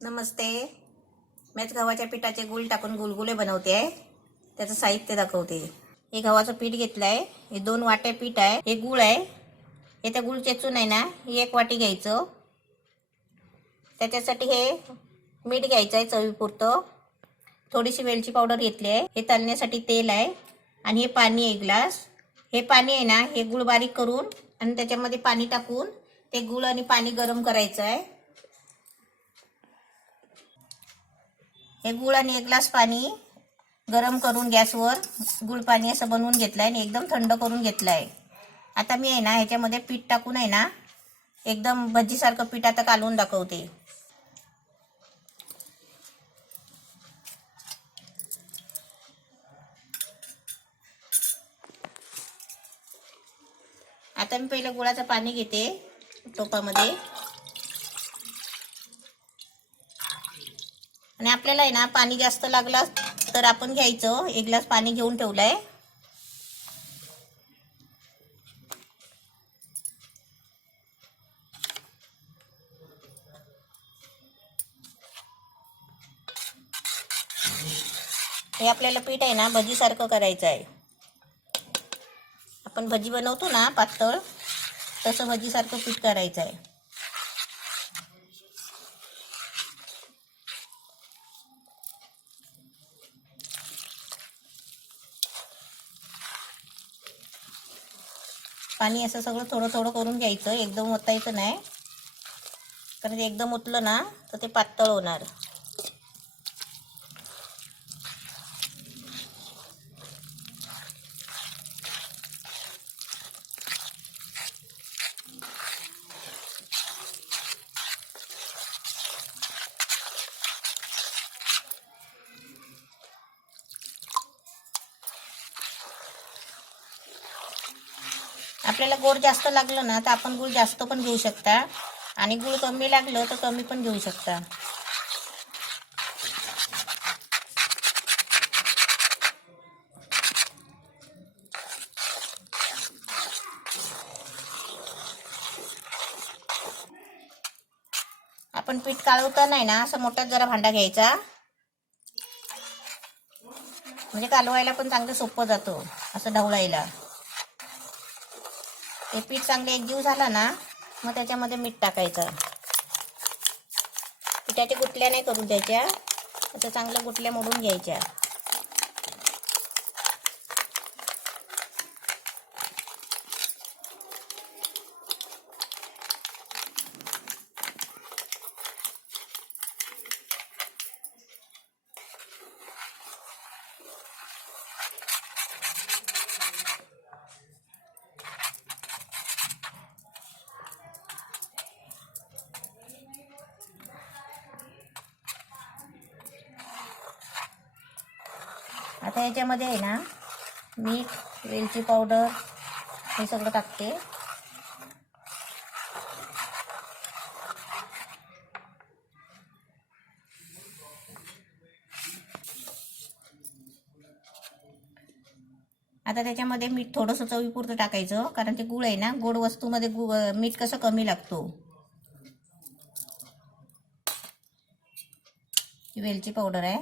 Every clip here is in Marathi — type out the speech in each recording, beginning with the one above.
नमस्ते. मी गव्हाच्या पिठाचे गुळ टाकून गुलगुले बनवते आहे. त्याचं साहित्य दाखवते. हे गव्हाचं पीठ घेतलं आहे. हे 2 वाट्या पीठ आहे. हे गुळ आहे. हे त्या गुळ चेचून आहे ना, ही 1 वाटी घ्यायचं. त्याच्यासाठी हे मीठ घ्यायचं आहे चवीपुरतं. थोडीशी वेलची पावडर घेतली आहे. हे तळण्यासाठी तेल आहे आणि हे पाणी आहे ग्लास. हे पाणी आहे ना, हे गुळ बारीक करून आणि त्याच्यामध्ये पाणी टाकून ते गुळ आणि पाणी गरम करायचं आहे. हे गुळ आणि 1 ग्लास पाणी गरम करून गॅसवर गुळ पाणी असं बनवून घेतलं आहे आणि एकदम थंड करून घेतलं आहे. आता मी आहे ना ह्याच्यामध्ये पीठ टाकून आहे ना एकदम भजीसारखं पीठ आता कालवून दाखवते. आता मी पहिलं गुळाचं पाणी घेते टोपामध्ये आणि आपल्याला आहे ना पाणी जास्त लागला तर आपण घ्यायचं. 1 ग्लास पाणी घेऊन ठेवलंय. हे आपल्याला पीठ आहे ना भजीसारखं करायचं आहे. आपण भजी बनवतो ना पातळ, तसं भजीसारखं पीठ करायचं आहे. पाणी असं सगळं थोडं थोडं करून घ्यायचं. एकदम ओतायचं नाही, कारण ते एकदम ओतलं ना तर ते पातळ होणार. आपल्याला गोड जास्त लागलं ना तर आपण गुळ जास्त पण घेऊ शकता आणि गुळ कमी लागलं तर कमी पण घेऊ शकता. आपण पीठ कालवताना आहे ना असं मोठा जरा भांडा घ्यायचा, म्हणजे कालवायला पण चांगलं सोपं जातो असं ढवळायला. ते पीठ चांगलं एकजीव झाला ना मग त्याच्यामध्ये मीठ टाकायचं. पिठाच्या गुटल्या नाही करून द्यायच्या, असं चांगलं गुटल्या मोडून घ्यायच्या. आता याच्यामध्ये आहे ना मीठ, वेलची पावडर हे सगळं टाकते. आता त्याच्यामध्ये मीठ थोडंसं चवीपुरतं टाकायचं, कारण ते गुळ आहे ना, गोड वस्तूमध्ये मीठ कसं कमी लागतो. वेलची पावडर आहे.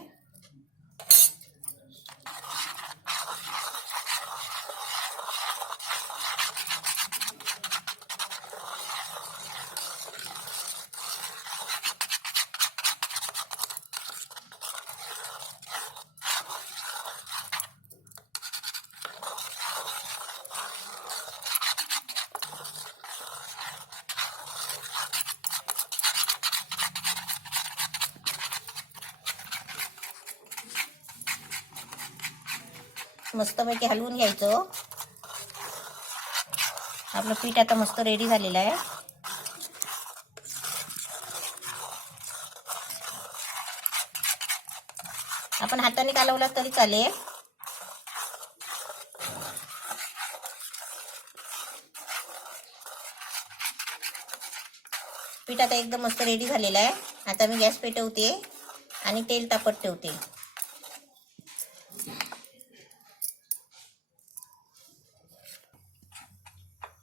मस्तपैकी हलवून घ्यायचं. आपलं पीठ आता मस्त रेडी झालेलं आहे. आपण हाताने कालवला तरी चालेल. पीठ आता एकदम मस्त रेडी झालेलं आहे. आता मी गॅस पेटवते आणि तेल तापत ठेवते.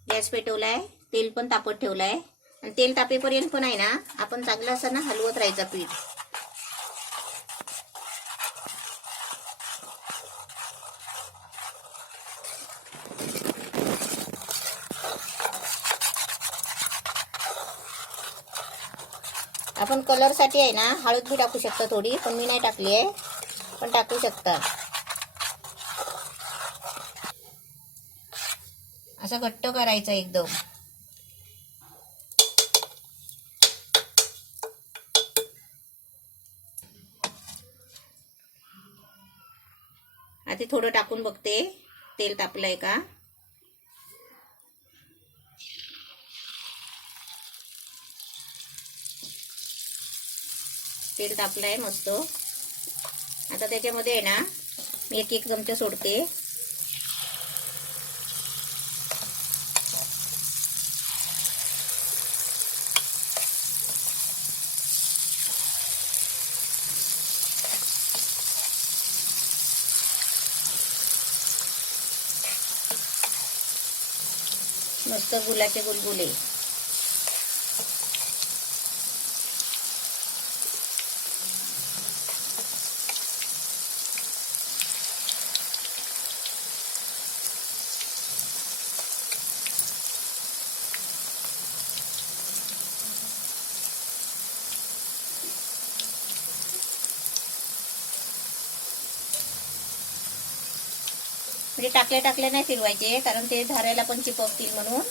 गॅस पेटवलाय, तेल पण तापत ठेवलाय. आणि तेल तापेपर्यंत पण आहे ना आपण चांगलं असं ना हलवत राहायचं पीठ. आपण कलरसाठी आहे ना हळद बी टाकू शकता थोडी, पण मी नाही टाकली आहे, पण टाकू शकता. असं घट्ट करायचं एकदम. आता थोडं टाकून बघते तेल तापलंय का. तेल तापलंय मस्त. आता त्याच्यामध्ये आहे ना मी एक चमचा सोडते. मस्त गुलाचे गुलगुले. म्हणजे टाकले नाही फिरवायचे, कारण ते धारायला पण चिपकतील म्हणून.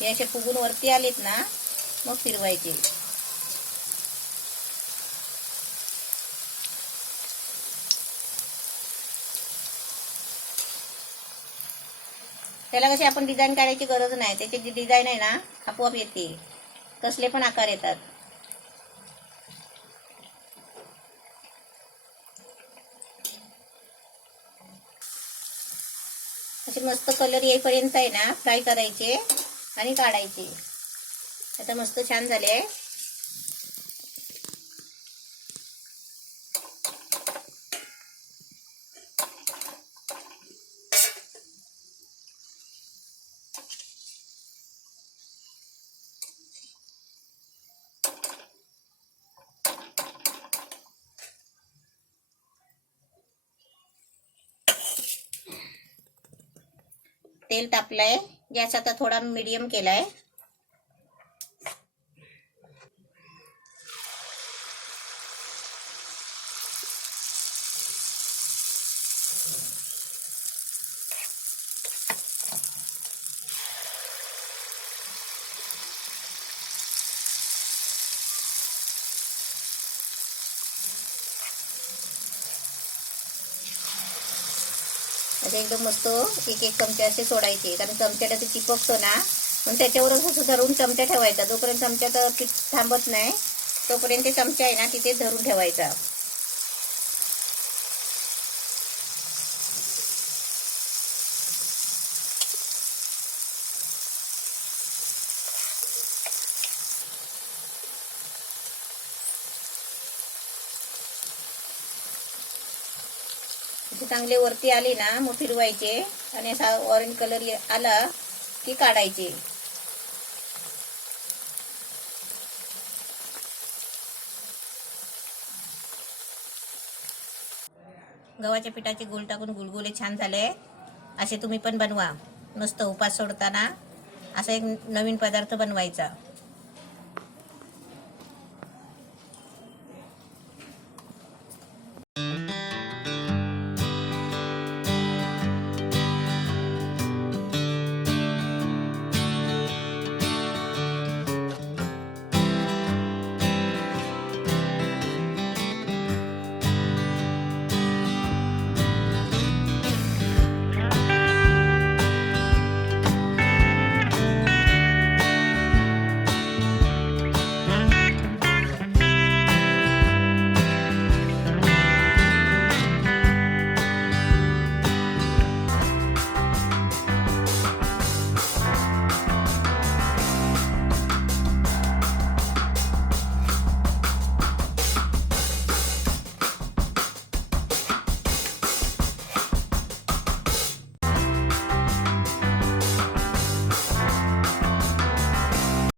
हे असे फुगून वरती आलेत ना मग फिरवायचे. त्याला कशी आपण डिझाईन काढायची गरज नाही, त्याची जी डिझाईन आहे ना आपोआप येते, कसले पण आकार येतात. असे मस्त कलर येईपर्यंत आहे ना फ्राय करायचे आणि काढायचे. आता मस्त छान झाले आहे. तेल तापलंय. गॅस आता थोडा मीडियम केलाय. असे एकदम मस्त एक चमचे असे सोडायचे, कारण चमच्याला ते चिपकतो ना, पण त्याच्यावरच असं धरून चमचा ठेवायचा. जोपर्यंत चमच्याचं पीठ थांबत नाही तोपर्यंत ते चमचा आहे ना तिथे धरून ठेवायचा. चांगले वरती आले ना मग फिरवायचे आणि असा ऑरेंज कलर आला की काढायचे. गव्हाच्या पिठाचे गुळ टाकून गुलगुले छान झाले. असे तुम्ही पण बनवा. मस्त उपास सोडताना असा एक नवीन पदार्थ बनवायचा.